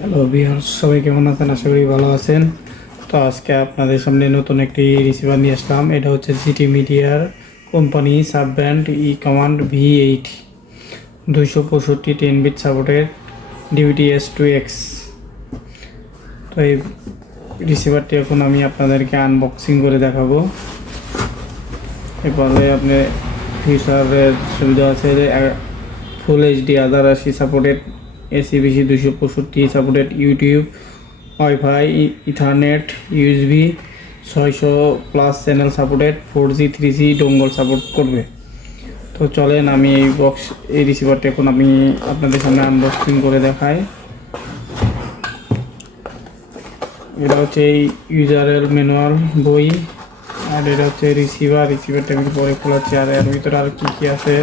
Hello viewers, সবাই কেমন আছেন? আশা করি ভালো আছেন। তো আজকে আপনাদের সামনে নতুন একটি রিসিভার নিয়ে আসলাম। এটা হচ্ছে জিটি মিডিয়ার company sub brand E Command V8 265 10 bit supported DVT-S2X। তো এই রিসিভারটি এখন আমি আপনাদেরকে আনবক্সিং করে দেখাবো। এরপরে আপনি ফিচারের সুবিধা আছে full HD 1080 supported, ACBC 265 supported, YouTube, wifi, ethernet, USB 600+ channel supported, 4G 3G dongle support করবে। তো চলেন আমি এই রিসিভারটা এখন আমি আপনাদের সামনে আনবক্সিং করে দেখাই। এটা হচ্ছে এই ইউজারের ম্যানুয়াল বই, আর এটা হচ্ছে রিসিভারটা আমি পরে খোলাচ্ছি। আর এর ভিতরে আর কি আছে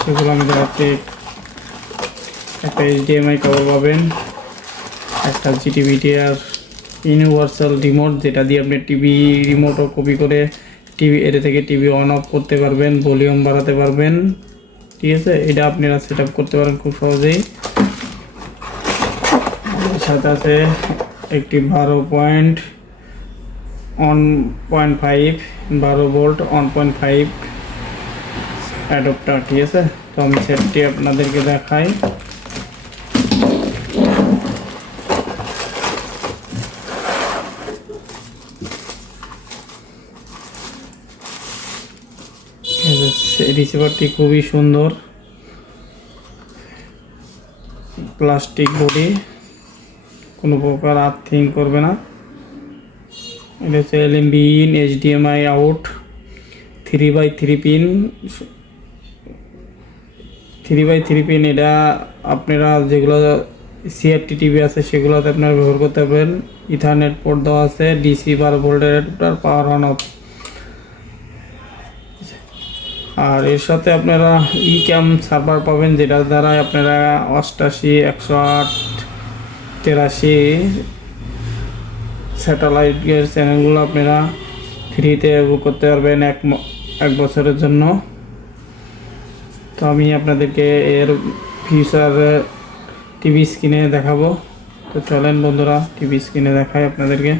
সেগুলো আমি দেখাচ্ছি। একটা HDMI কেবল পাবেন, একটা GTVTR ইউনিভার্সাল রিমোট, যেটা দিয়ে আপনি টিভি রিমোটও কপি করে এটা থেকে টিভি অন অফ করতে পারবেন, ভলিউম বাড়াতে পারবেন। ঠিক আছে, এটা আপনারা সেট আপ করতে পারেন খুব সহজেই। সাথে আছে একটি 12 ভোল্ট 1.5 অ্যাডাপ্টার। ঠিক আছে, তো আমি সেটটি আপনাদেরকে দেখাই। রিসিভারটি খুবই সুন্দর, প্লাস্টিক বডি, কোনো প্রকার আর্থিং করবে না। এটা হচ্ছে LMB in, HDMI out, 3x3 pin, 3x3 pin. এটা আপনারা যেগুলো CRT টিভি আছে সেগুলোতে আপনারা ব্যবহার করতে পারবেন। ইথারনেট পোর্ট দেওয়া আছে, DC 12 ভোল্টের অ্যাডাপ্টার, পাওয়ার অন অফ। আর এর সাথে আপনারা ক্যাম সার্ভার পাবেন, যেটার দ্বারা আপনারা 88, 108, 83 স্যাটেলাইটের চ্যানেলগুলো আপনারা ফ্রিতে বুক করতে পারবেন এক বছরের জন্য। তো আমি আপনাদেরকে এর ফিচার টিভি স্ক্রিনে দেখাবো। তো চলেন বন্ধুরা, টিভি স্ক্রিনে দেখাই আপনাদেরকে।